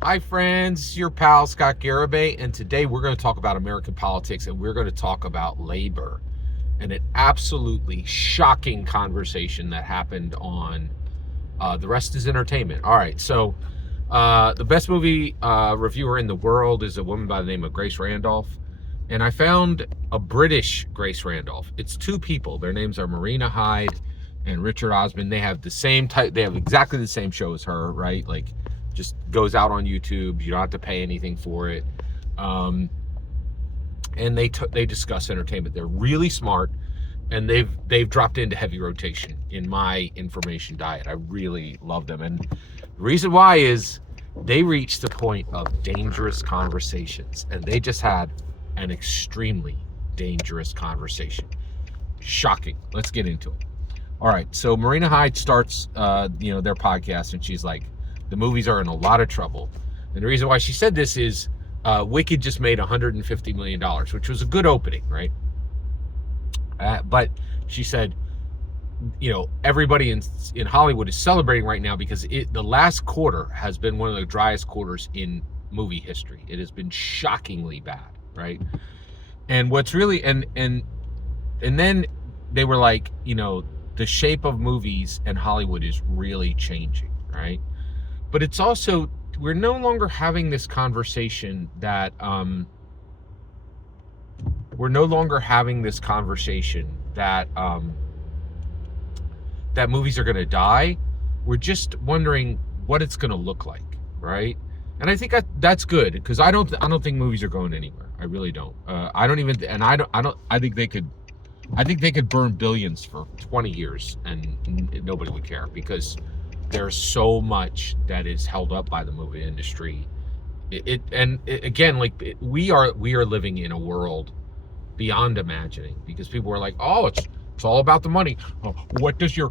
Hi friends, your pal Scott Garibay, and today we're going to talk about American politics and we're going to talk about labor and an absolutely shocking conversation that happened on The Rest is Entertainment. All right, so the best movie reviewer in the world is a woman by the name of Grace Randolph, and I found a British Grace Randolph. It's two people. Their names are Marina Hyde and Richard Osman. They have the same type. They have exactly the same show as her, right? Like, just goes out on YouTube. You don't have to pay anything for it. And they discuss entertainment. They're really smart, and they've dropped into heavy rotation in my information diet. I really love them, and the reason why is they reached the point of dangerous conversations, and they just had an extremely dangerous conversation. Shocking. Let's get into it. All right, so Marina Hyde starts their podcast, and she's like, the movies are in a lot of trouble. And the reason why she said this is Wicked just made $150 million, which was a good opening, right? But she said, everybody in Hollywood is celebrating right now because the last quarter has been one of the driest quarters in movie history. It has been shockingly bad, right? And what's really, and then they were like, the shape of movies and Hollywood is really changing, right? But it's also, we're no longer having this conversation that that movies are going to die. We're just wondering what it's going to look like, right? And I think that's good, because I don't think movies are going anywhere. I really don't. I think they could burn billions for 20 years and nobody would care, because there's so much that is held up by the movie industry. We are living in a world beyond imagining, because people are like, oh, it's all about the money. Oh, what does your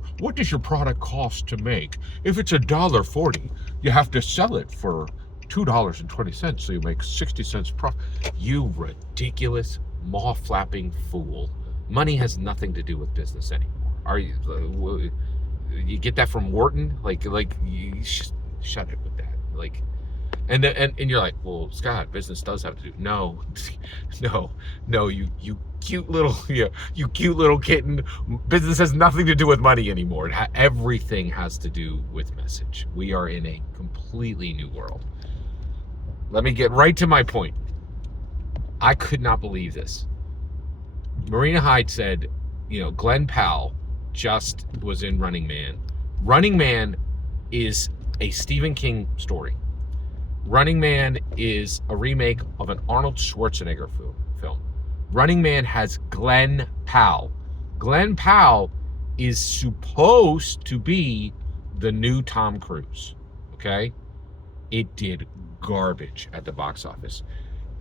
product cost to make? If it's $1.40, you have to sell it for $2.20, so you make 60 cents profit. You ridiculous, maw-flapping fool. Money has nothing to do with business anymore. Are you? You get that from Wharton? Like you shut it with that. Like, and you're like, well, Scott, business does have to do. No, you cute little, you cute little kitten. Business has nothing to do with money anymore. Everything has to do with message. We are in a completely new world. Let me get right to my point. I could not believe this. Marina Hyde said, Glenn Powell just was in Running Man. Running Man is a Stephen King story. Running Man is a remake of an Arnold Schwarzenegger film. Running Man has Glenn Powell. Glenn Powell is supposed to be the new Tom Cruise, okay? It did garbage at the box office.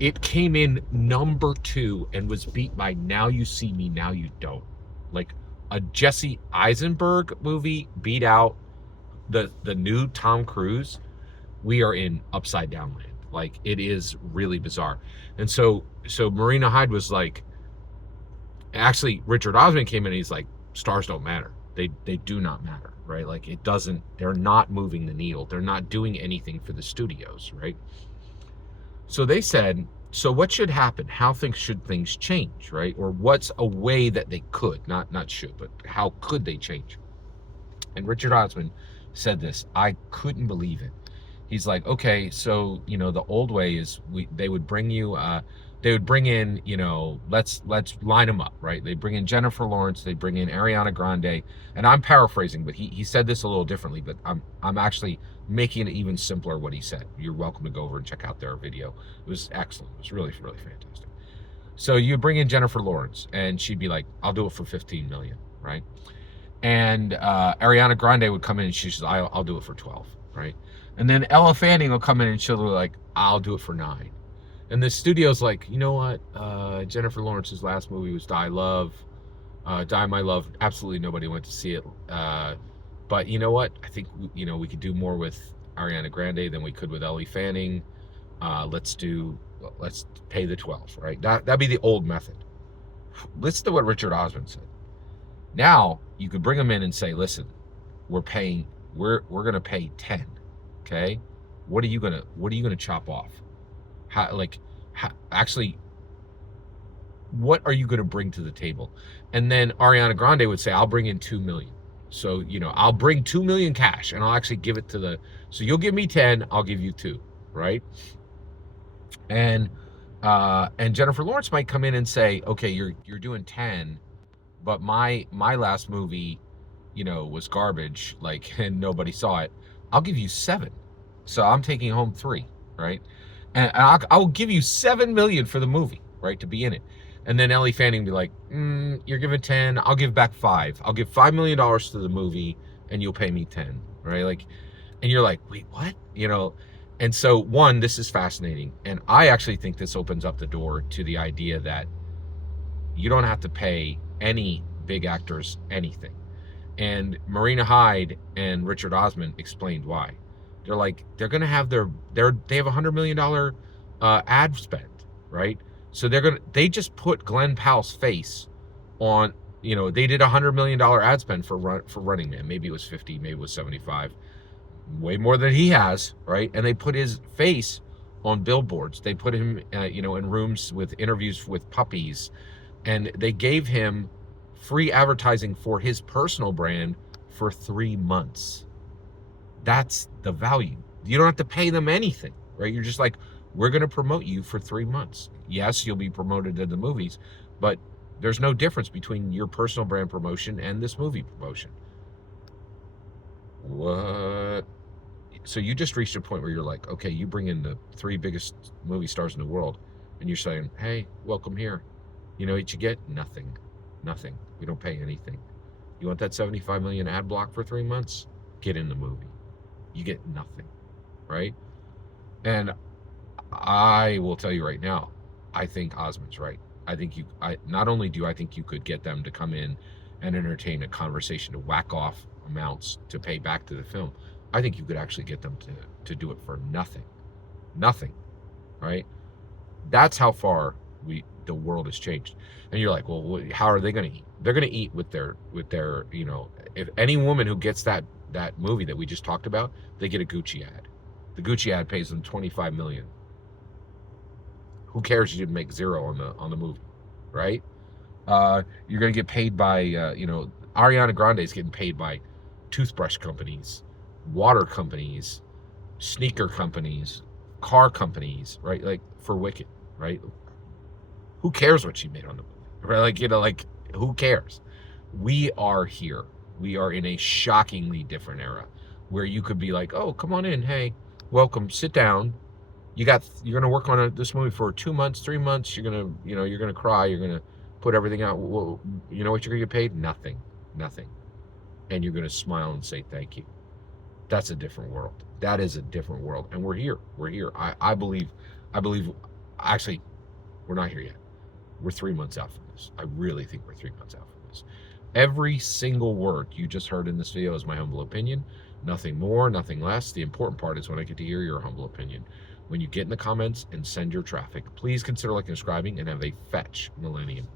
It came in number 2 and was beat by Now You See Me, Now You Don't. Like, a Jesse Eisenberg movie beat out the new Tom Cruise. We are in upside down land. Like, it is really bizarre. And so Marina Hyde was like, actually Richard Osman came in and he's like, stars don't matter. They do not matter, right? Like, it doesn't, they're not moving the needle. They're not doing anything for the studios, right? So they said, so what should happen? How should things change, right? Or what's a way that they could, not should, but how could they change? And Richard Osman said this. I couldn't believe it. He's like, okay, so, the old way is they would bring in, let's line them up, right? They bring in Jennifer Lawrence, they bring in Ariana Grande, and I'm paraphrasing, but he said this a little differently, but I'm actually making it even simpler what he said. You're welcome to go over and check out their video. It was excellent. It was really, really fantastic. So you bring in Jennifer Lawrence, and she'd be like, I'll do it for 15 million, right? And Ariana Grande would come in and she says, I'll do it for 12, right? And then Ella Fanning will come in and she'll be like, I'll do it for 9. And the studio's like, you know what? Jennifer Lawrence's last movie was Die My Love. Absolutely nobody went to see it. But you know what? I think, we could do more with Ariana Grande than we could with Ellie Fanning. Let's pay the 12, right? That'd be the old method. Listen to what Richard Osman said. Now you could bring them in and say, listen, we're going to pay 10. Okay. What are you gonna chop off? Actually, what are you gonna bring to the table? And then Ariana Grande would say, I'll bring in 2 million. So, I'll bring 2 million cash and I'll actually give it so you'll give me 10, I'll give you 2, right? And Jennifer Lawrence might come in and say, okay, you're doing 10, but my last movie, was garbage, like, and nobody saw it. I'll give you 7. So I'm taking home 3, right? And I'll give you 7 million for the movie, right, to be in it. And then Ellie Fanning will be like, you're giving 10, I'll give back 5. I'll give $5 million to the movie and you'll pay me 10, right? Like, and you're like, wait, what? And so, one, this is fascinating. And I actually think this opens up the door to the idea that you don't have to pay any big actors anything. And Marina Hyde and Richard Osman explained why. They're like, they're going to have they have $100 million ad spend, right? So they just put Glenn Powell's face on, they did $100 million ad spend for Running Man. Maybe it was 50, maybe it was 75, way more than he has, right? And they put his face on billboards. They put him, in rooms with interviews with puppies, and they gave him free advertising for his personal brand for 3 months. That's the value. You don't have to pay them anything, right? You're just like, we're going to promote you for 3 months. Yes, you'll be promoted in the movies, but there's no difference between your personal brand promotion and this movie promotion. What? So you just reached a point where you're like, okay, you bring in the 3 biggest movie stars in the world, and you're saying, hey, welcome here. You know what you get? Nothing. We don't pay anything. You want that 75 million ad block for 3 months? Get in the movie. You get nothing, right? And I will tell you right now, I think Osman's right. Not only do I think you could get them to come in and entertain a conversation to whack off amounts to pay back to the film, I think you could actually get them to do it for nothing, right? That's how far the world has changed. And you're like, well, how are they going to eat? They're going to eat with their, if any woman who gets that movie that we just talked about, they get a Gucci ad. The Gucci ad pays them 25 million. Who cares? You didn't make 0 on the movie, right? You're going to get paid by, Ariana Grande is getting paid by toothbrush companies, water companies, sneaker companies, car companies, right? Like, for Wicked, right? Who cares what she made on the movie, right? Who cares? We are here. We are in a shockingly different era where you could be like, oh, come on in. Hey, welcome. Sit down. You're going to work on this movie for 2 months, 3 months. You're going to cry. You're going to put everything out. Well, you know what you're going to get paid? Nothing. And you're going to smile and say thank you. That's a different world. That is a different world. And we're here. I believe, actually, we're not here yet. We're 3 months out from this. I really think we're 3 months out from this. Every single word you just heard in this video is my humble opinion. Nothing more, nothing less. The important part is when I get to hear your humble opinion. When you get in the comments and send your traffic, please consider liking and subscribing, and have a fetch millennium.